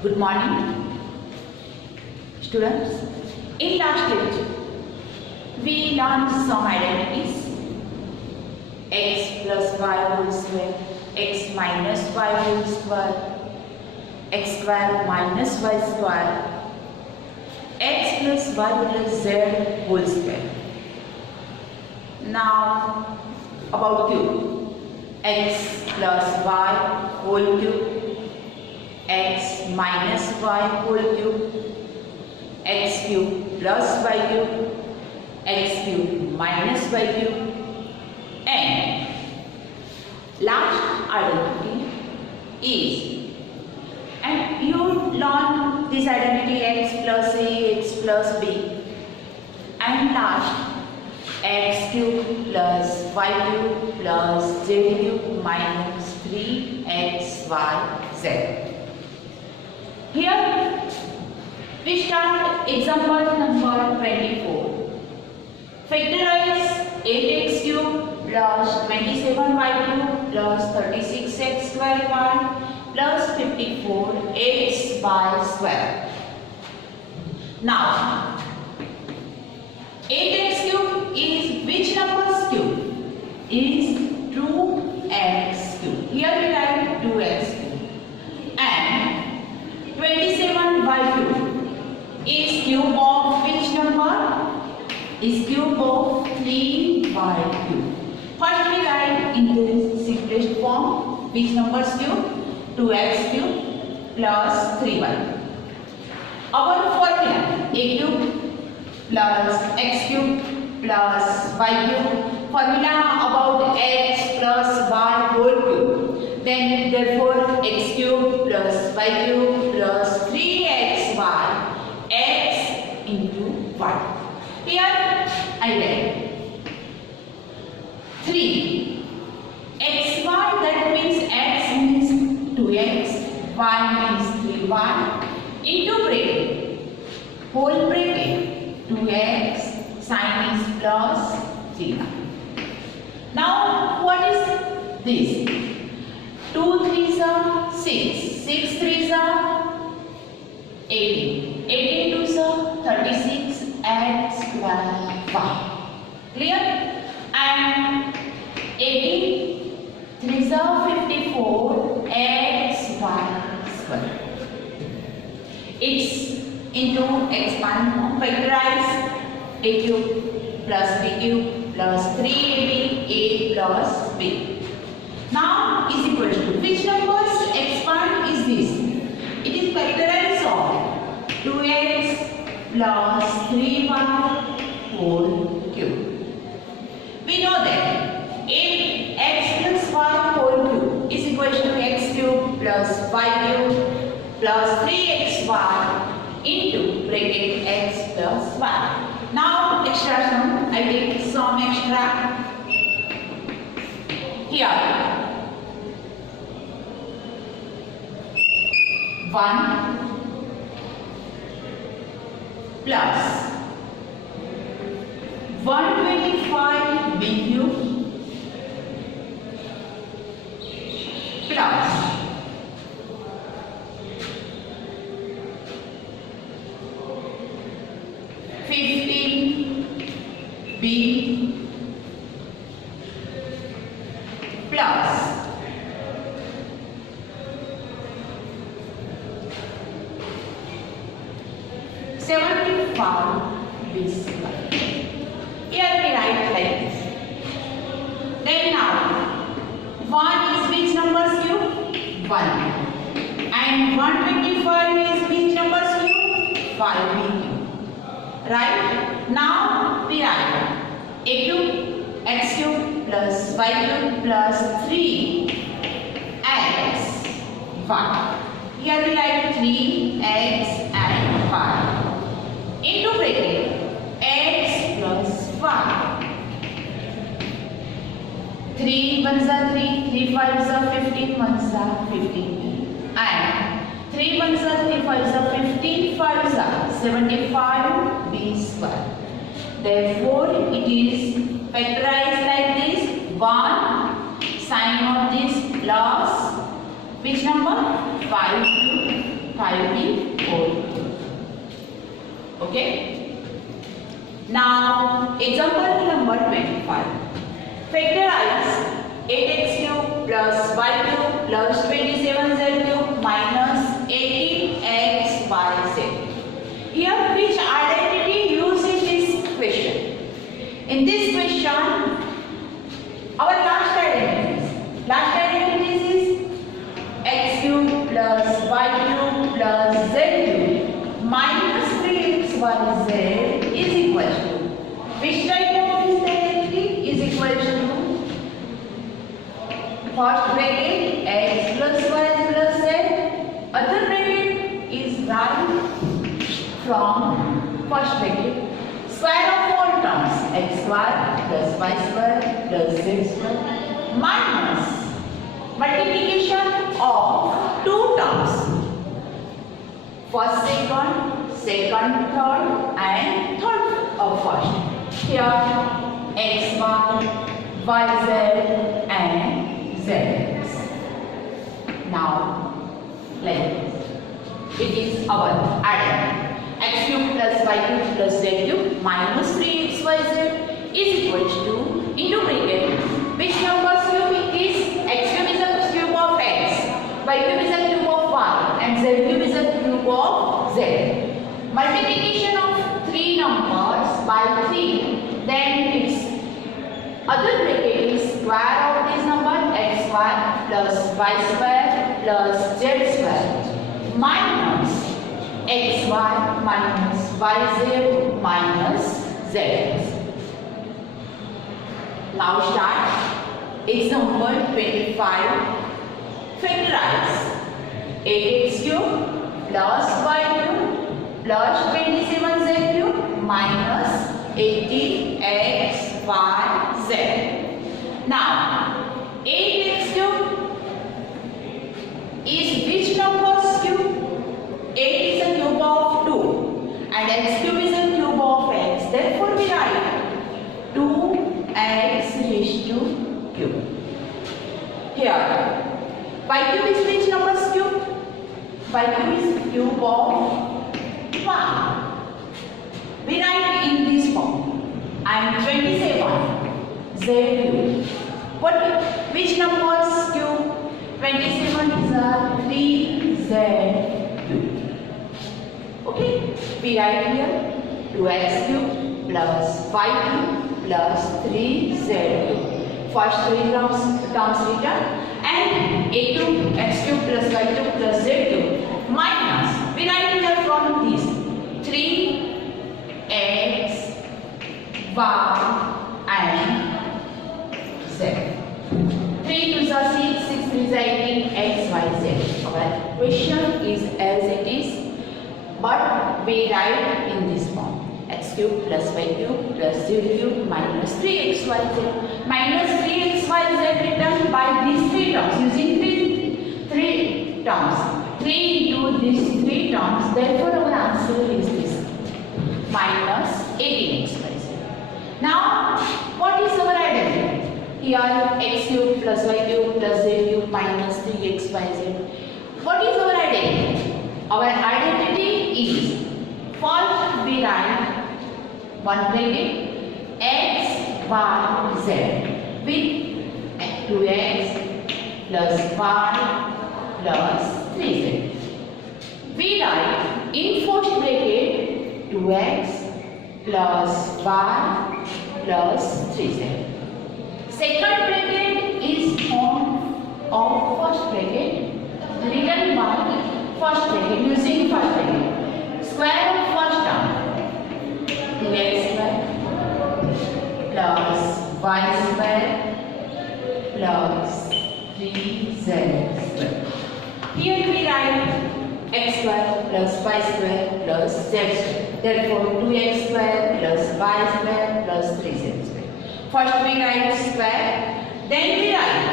Good morning, students. In last lecture, we learned some identities: x plus y whole square, x minus y whole square, x square minus y square, x plus y plus z whole square. Now, about cube: x plus y whole cube, x minus y whole cube, x cube plus y cube, x cube minus y cube, and last identity is, and you learn this identity x plus a, x plus b, and last x cube plus y cube plus z cube minus 3xyz. Here we start example number 24. Factorize 8x cube plus 27y cube plus 36x square y plus 54xy square. Now 8x cube is which number's cube? Is 2x cube. Here we write 2x cube. And 27y cube is cube of which number? Is cube of 3y cube. First we write in the simplest form which number's cube? 2x cube plus 3y. Our formula: a cube plus x cube plus y cube. Formula about x plus y whole cube. Then therefore x cube plus y cube plus 3xy, x into y. Here I write 3 xy, that means x means 2x, y means 3y, into bracket, whole bracket, 2x, sign is plus 3y. Now what is this? 2 3s are 6, 6 3s are 18, 18 2s are 36 x square y. Clear? And 18 3s are 54 x y square. It's into expand, factorize a cube plus b cube plus 3ab a plus b. Now is equal to which numbers expand is this? It is factorize of 2x plus 3y whole cube. We know that if x plus y whole cube is equal to x cube plus y cube plus 3xy into bracket x plus y. Now extra sum, I take some extra. Here 1 plus 125 b cube plus 15 b plus 75 b square. Here we write like this. Then now 1 is which number's cube? 1. And 125 is which number's cube? 5b cube. Right? Now we write a cube, x cube plus y cube plus 3x y. Here we write 3x and y into bracket x plus y. 3 1s are 3, 3 5s are 15, 1s are 15, and 3 1s are 3, 5s are 15, 5s are 75 b square. Therefore, it is factorized like this: 1 sign of this plus which number? 5 cube 5t whole cube. Okay. Now example number 25. Factorize 8x cube plus y cube plus 27z cube minus 18xyz. Here which identity used in this question? In this question, our last identity is x cube plus y cube plus z cube minus 3xyz is equal to, which type of this identity is equal to? First bracket x plus y plus z, other bracket is right from first bracket. Square of all terms x square plus y square plus z square minus multiplication of two terms, first second, second third and third of first. Here x1, yz and zx. Now let it is our identity. X cube plus y cube plus z cube minus 3xyz is equal to, into bracket, which number cube it is? X cube is a cube of x, y cube is a cube of y and z cube is a cube of z. Multiplication of three numbers by 3, then its other bracket is square of this number x square plus y square plus z square minus xy minus yz minus zx. Now start example 25. Factorize 8x cube plus y cube plus 27z cube minus 18xyz. Now 8x cube is which number's cube? 8 is a cube of 2 and x cube is a cube of x. Therefore we write 2x raised to cube. Here y cube is which number's cube? Y cube is cube of 1. We write in this form. And 27 z cube. Which number's cube? 27 is a 3z cube. Okay, we write here 2x cube plus y cube plus 3z cube. First three terms written and a cube, x cube plus y cube plus z cube minus, we write here from this 3x, y and z. 3 to the 6, 6 to the 18, x, y, z. Our question is as it is, but we write in this form. X cube plus y cube plus z cube minus 3xyz minus 3xyz written by these three terms, using three terms. 3 into these three terms, therefore our answer is this, minus 18xyz. Now, what is our identity? Here x cube plus y cube plus z cube minus 3xyz. What is our identity? Our identity is, first we write one bracket x, y, z with 2x plus y plus 3z. We write in first bracket 2x plus y plus 3z. Second bracket is form of first bracket written by first bracket using first bracket. Square of first term 2x square plus y square plus 3z square. Here we write x square plus y square plus z square. Therefore 2x square plus y square plus 3z square. First we write square, then we write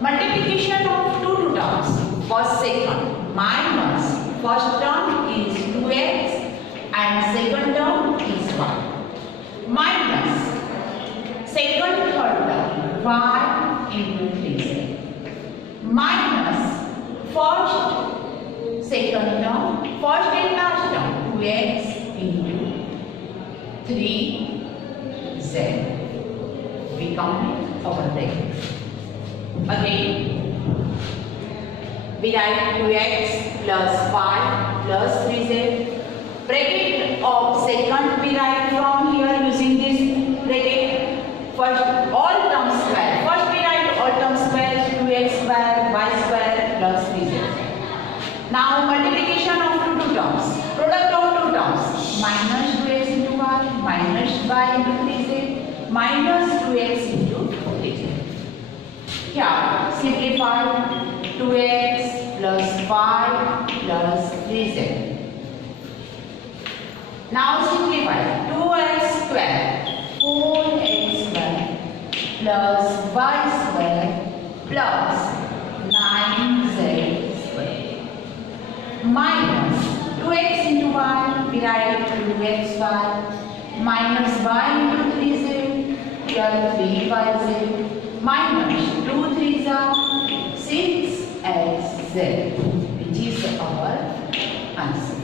multiplication of two terms, first second minus first term is 2x and second term is y minus second third term y into 3z minus first second term, first and last term, 2x into 3z. We complete our bracket. Again, we write 2x plus 5 plus 3z. Bracket of second we write from here using this bracket. First, all terms square. First we write all terms square, 2x square, y square plus 3z. Now multiplication of two terms. Product of two terms. Minus 2x into y, minus y into 3z, minus 2x into 3z. Here, simplify 2x plus 5 plus 3z. Now simplify 2x square, 4x square plus y square plus 9z square minus 2x into y, we write 2xy minus y into 3z, here 3yz minus 2 3s are 6xz, which is our answer.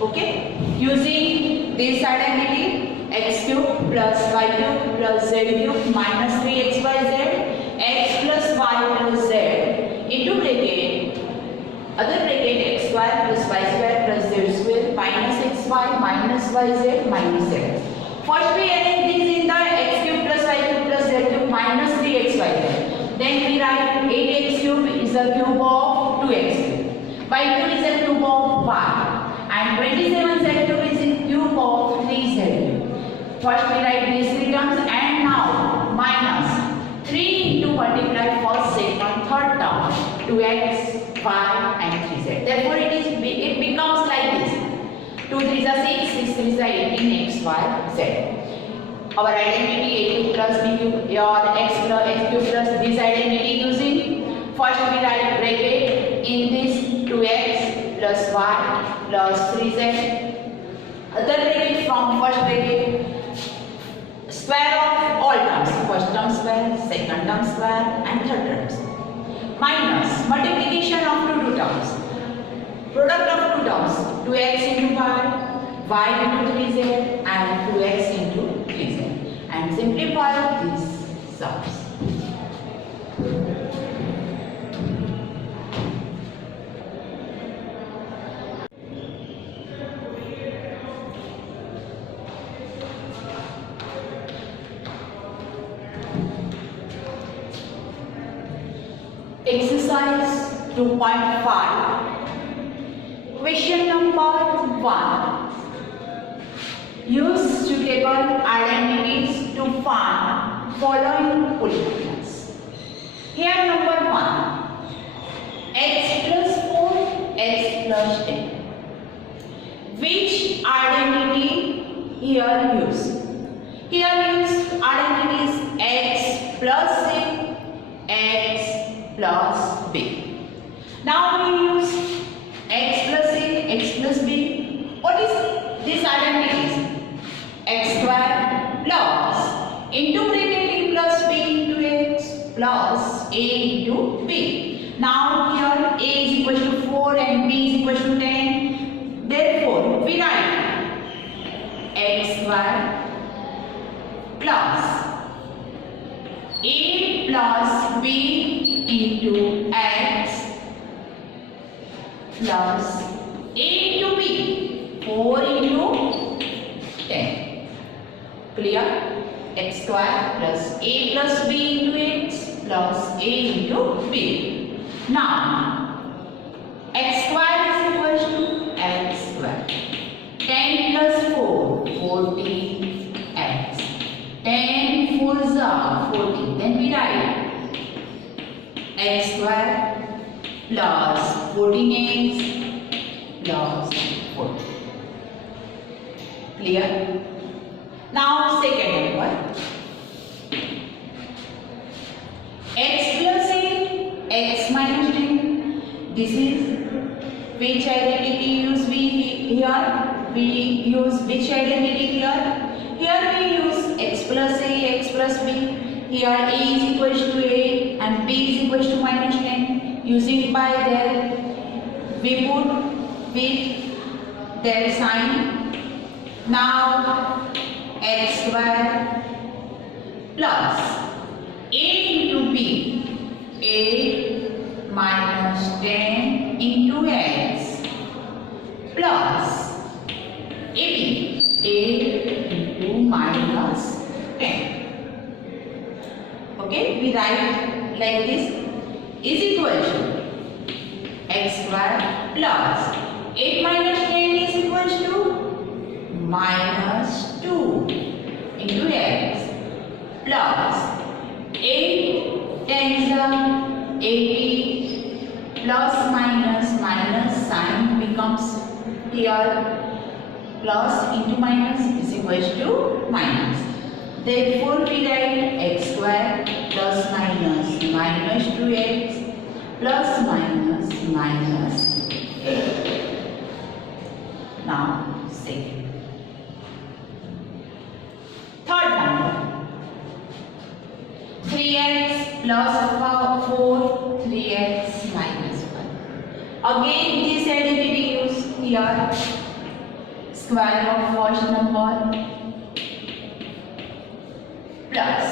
Okay, using this identity, x cube plus y cube plus z cube minus 3xyz, x plus y plus z into bracket, other bracket x square plus y square plus z square minus xy minus yz minus z. First we arrange this in the x cube plus y cube plus z cube minus 3xyz. Then we write 8x cube is the cube of 2x cube, y cube is the cube of y, and 27z cube is the cube of 3z cube. First we write these three terms and now minus 3 into multiply first, second, third term 2x, y and 3z. Therefore it becomes like this. 2 3s are 6, 6 3s are 18, x, y, z. Our identity a cube plus b cube, your x cube plus this identity using. First we write bracket in this 2x plus y plus 3z. Other bracket from first bracket, square of all terms, first term square, second term square and third terms, minus multiplication of two terms, product of two terms, 2x into y into 3z and 2x into 3z, and simplify these sums. Exercise 2.5. Question number 1. Use suitable identities to find following polynomials. Here number 1. X plus 4, x plus 10. Which identity here use? Here use identities x plus c, x plus b. Now we use x plus a, x plus b. What is this identities? X square plus into bracket a plus b into x plus a into b. Now here a is equal to 4 and b is equal to 10. Therefore we write x square plus a plus b into x plus a into b, 4 into 10. Clear? X square plus a plus b into x plus a into b. Now x square is equal to x square. 10 plus 4, 40x. 10 4s are 40. Then we write x square plus 14x plus 40. Clear? Now second number. X plus a, x minus 10. This is which identity use we here? We use which identity here? Here we use x plus a, x plus b. Here a is equal to a and b is equal to minus 10. Using by their we put with their sign. Now x square plus a into b, a minus 10 into x plus ab, a into minus 10. Okay, we write like this is equal to x square plus 8 minus 10 is equal to minus 2 into x plus 8 tens are 80 plus minus sign becomes here plus into minus is equal to minus. Therefore we write x square plus minus 2x plus minus 8. Now second. Third number 3x plus 4 3x minus 1. Again this identity used here. Square of first number plus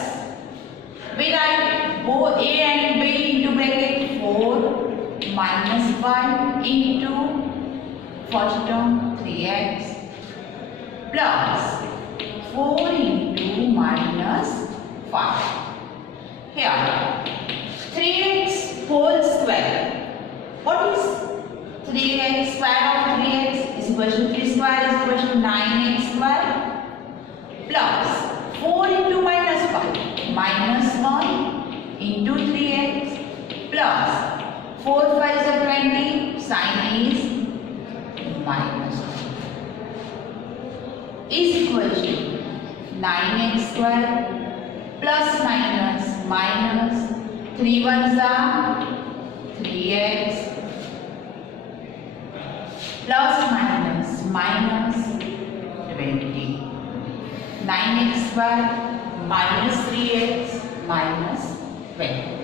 we write both a and b into bracket 4 minus 1 into first term 3x plus 4 into minus 5. Here 3x whole square. What is 3x? Square of 3x is equal to 3 square is equal to 9x square plus 4 into minus 5 minus 1 into 3x plus 4 5 is 20 sign is minus 1 is equal to 9x square plus minus 3 ones are 3x plus minus 20. 9x square minus 3x minus 20.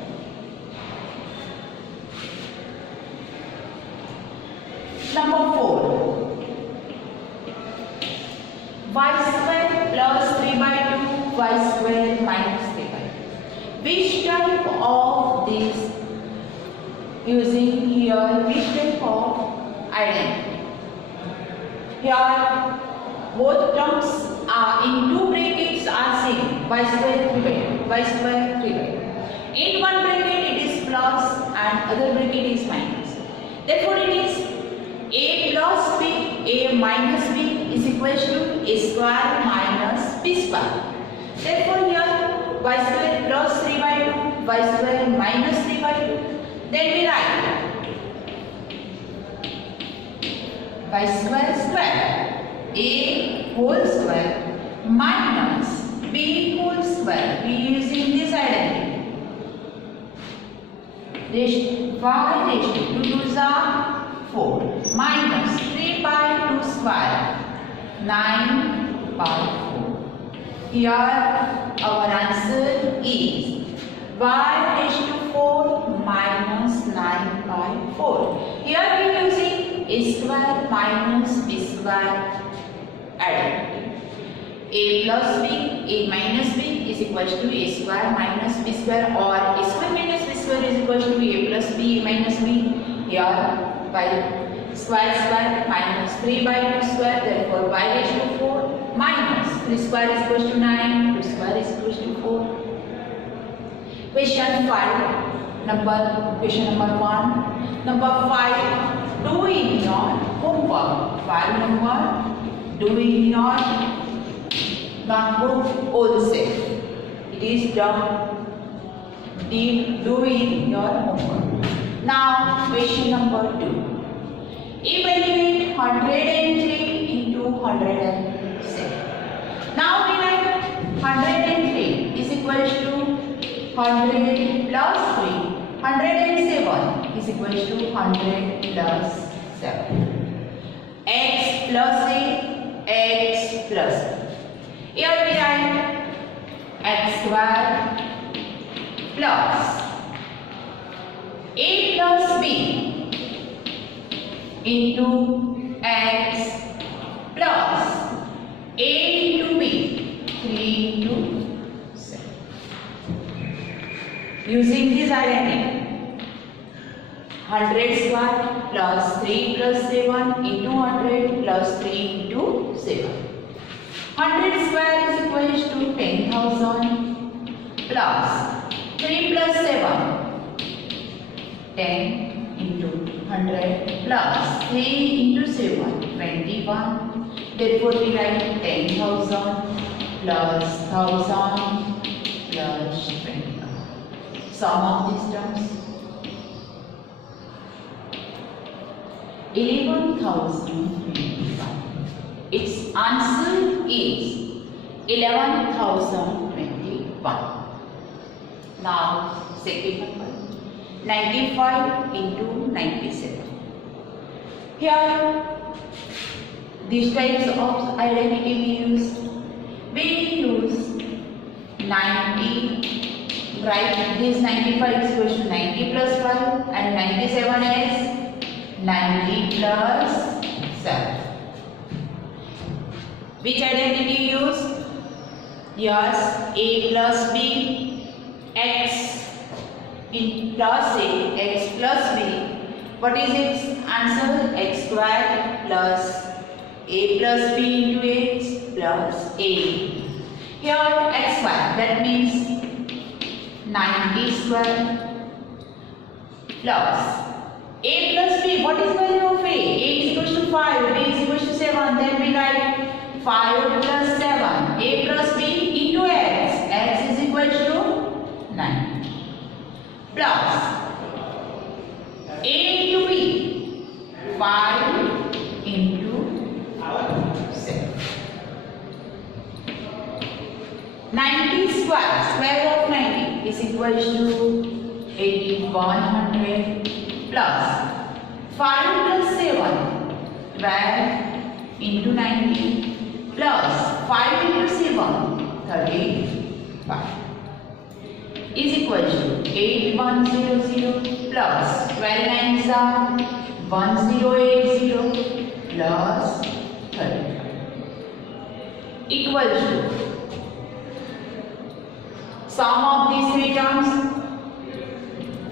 Number 4. Y square plus 3 by 2 y square minus 3 by 2. Which type of this using here? Which type of identity? Here both terms are in two brackets are same y square 3 by 2 y square 3 by 2. In one bracket it is plus and other bracket is minus. Therefore it is a plus b, a minus b is equal to a square minus b square. Therefore here y square plus 3 by 2 y square minus 3 by 2. Then we write y square square a whole square minus b whole square. We using this identity. Y raised to 2 2s are 4 minus 3 by 2 square 9 by 4. Here our answer is y raised to 4 minus 9 by 4. Here we are using a square minus b square identity. A plus b, a minus b is equal to a square minus b square or a square minus b square is equal to a plus b minus b. Here by square minus 3 by 2 square, therefore y raised to 4 minus 3 square is equal to 9, 2 square is equal to 4. Question number 1. Number 5, do in your homework. File number, do in your notebook also. It is done. Do in your homework. Now question number 2. Evaluate 103 into 107. Now we write 103 is equal to 100 plus 3. 107 is equal to 100 plus 7. X plus a, x plus b. Here we write x square plus a plus b into x plus a into b 3 into 7. Using this identity, 100 square plus 3 plus 7 into 100 plus 3 into 7. 100 square is equal to 10,000 plus 3 plus 7, 10 into 100 plus 3 into 7, 21. Therefore, we write 10,000 plus 1,000 plus 21. Sum of these terms, 11,021. Its answer is 11,021. Now, second number, 95 into 97. Here, these types of identity we use. We use 90. Write this 95 is equal to 90 plus 5 and 97 is 90 plus 7. Which identity use? Yes, a plus b, x in plus a, x plus b. What is its answer? X square plus a plus b into x plus a. Here x square, that means 90 square plus a plus b. What is value of a? A is equal to 5, b is equal to 7. Then we write 5 plus 7, a plus b into x. X is equal to 9. Plus a into b, 5 into 7. 90 square, square of 90 is equal to 8100 plus 5 plus 7, 12 into 90 plus 5 into 7, 35 is equal to 8100 plus 12 nines are 1080 plus 35 equal to sum of these three terms,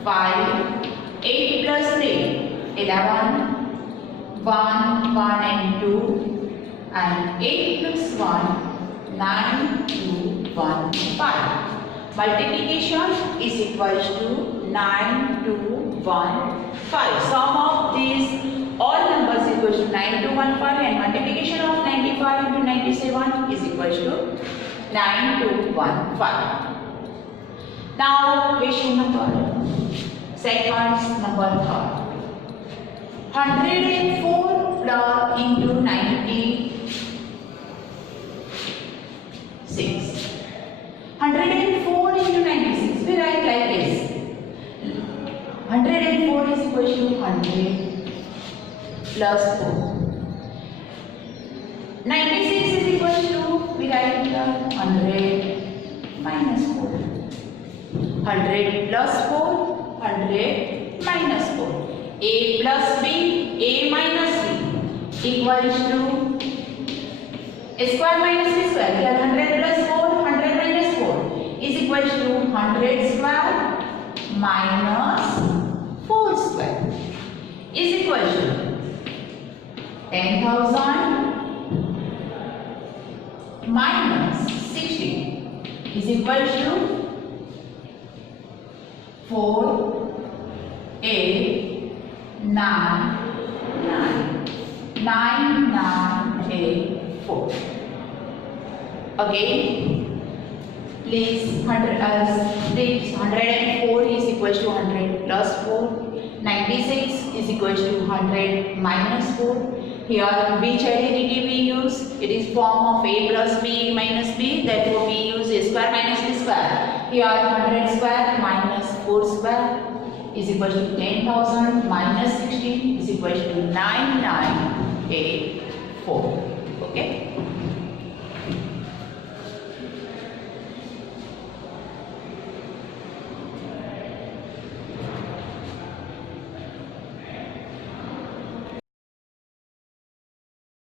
5, 8 plus 3, 11, 1, 1 and 2, and 8 plus 1, 9, 2, 1, 5. Multiplication is equal to 9, 2, 1, 5. Sum of these all numbers equal to 9, 2, 1, 5 and multiplication of 95 into 97 is equal to 9, 2, 1, 5. Now question number second, number third. 104 plus into 96. 104 into 96. We write like this. 104 is equal to 100 plus 4. 96 is equal to, we write here 100 minus 4. 100 plus 4, 100 minus 4. A plus b, a minus b equals to a square minus b square. Here 100 plus 4, 100 minus 4 is equal to 100 square minus 4 square is equal to 10,000 minus 60 is equal to 4, 8, 9, 9, 9, 9, 8, 4. Again, please 104 is equal to 100 plus 4. 96 is equal to 100 minus 4. Here, which identity we use? It is form of a plus b minus b. Therefore, we use a square minus b square. Here, 100 square minus 4 square is equal to 10,000 minus 16 is equal to 9984. Okay.